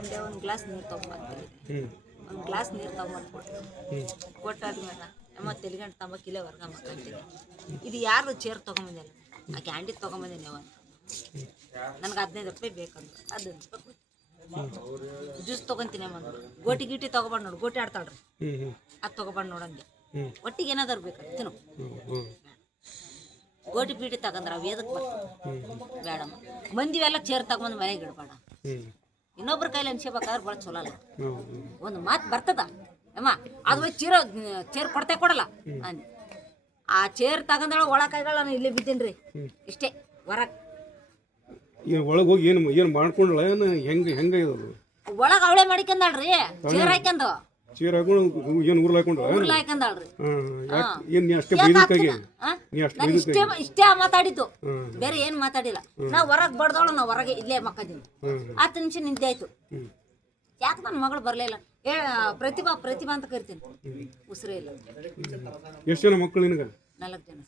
ಅಂದೆ ಒಂದು ಗ್ಲಾಸ್ ನೀರು ತೊಗೊಂಬಂತೀನಿ. ಒಂದು ಗ್ಲಾಸ್ ನೀರು ತೊಗೊಂಬಂದ್ಕೊಟ್ಟು ಕೊಟ್ಟಾದ್ಮೇಲೆ ಅಮ್ಮ ತೆಲಿಗಂಡು ತಂಬಕ್ಕಿಲ್ಲೇ ಹೊರ್ಗಂಬಂತೀನಿ. ಇದು ಯಾರು ಚೇರ್ ತೊಗೊಂಬಂದಿಲ್ಲ, ಆ ಕ್ಯಾಂಡಿ ತೊಗೊಂಬಂದಿನಿ ಅವನು. ನನಗೆ 15 ರೂಪಾಯಿ ಬೇಕಂದ್ರೆ 15 ರೂಪಾಯಿ ಜ್ಯೂಸ್ ತೊಗೊಂತೀನಿ ಅಮ್ಮ. ಗೋಟಿ ಗೀಟಿ ತೊಗೊಬಂದು ನೋಡು, ಗೋಟಿ ಆಡ್ತಾಳ್ರಿ, ಅದು ತೊಗೊಬಂದು ನೋಡಂಗೆ ಒಟ್ಟಿಗೆ ಏನಾದ್ರು ಬೇಕು ತಿನ್ನು. ಗೋಟಿ ಪೀಟಿ ತಗೊಂಡ್ರ ಅವು ಎದಕ್ಕೆ ಬರ್ತದೆ ಬೇಡಮ್ಮ. ಮಂದಿವೆಲ್ಲ ಚೇರ್ ತಗೊಂಡು ಮನೆಗೆ ಇಡಬೇಡ. ಇನ್ನೊಬ್ರ ಕೈಲಿ ಅನ್ಸ್ಬೇಕಾದ್ರೆ ಭಾಳ ಚಲೋ ಅಲ್ಲ. ಒಂದು ಮಾತು ಬರ್ತದ ಅಮ್ಮ, ಅದು ಚೇರ್ ಕೊಡಲ್ಲ ಅಂದು. ಆ ಚೇರ್ ತಗೊಂಡಳ ಒಳ ಕೈಗಳು ನಾನು ಇಲ್ಲೇ ಬಿದ್ದೀನಿ ರೀ, ಇಷ್ಟೇ ಹೊರಗೆ. ಒಳಗೆ ಹೋಗಿ ಏನು ಮಾಡ್ಕೊಂಡಳ ಹೆಂಗೆ ಒಳಗೆ ಅವಳೆ ಮಾಡಿಕೊಂಡಾಳ್ರಿ, ಚೇರ್ ಹಾಕ್ಯಂದು ಚೀರ ಹಾಕೊಂಡು ಏನು ಊರ್ಲ ಹಾಕೊಂಡ್ರ ಹಾಕೊಂಡಾಳ್ರಿ. ಇಷ್ಟೇ ಮಾತಾಡಿದ್ದು, ಬೇರೆ ಏನ್ ಮಾತಾಡಿಲ್ಲ. ನಾ ಹೊರಗೆ ಬಡ್ದವಳು, ನಾ ಹೊರಗೆ ಇಲ್ಲೇ ಮಕ್ಕದಿನಿ. 10 ನಿಮಿಷ ನಿಂತೆ ಆಯ್ತು. ಯಾಕೆ ನನ್ನ ಮಗಳು ಬರಲಿಲ್ಲ? ಪ್ರತಿಭಾ ಅಂತ ಕರಿತೀನಿ, ಉಸಿರೇ ಇಲ್ಲ. ಎಷ್ಟು ಜನ ಮಕ್ಕಳು ನಿನಗೆ? 4 ಜನ.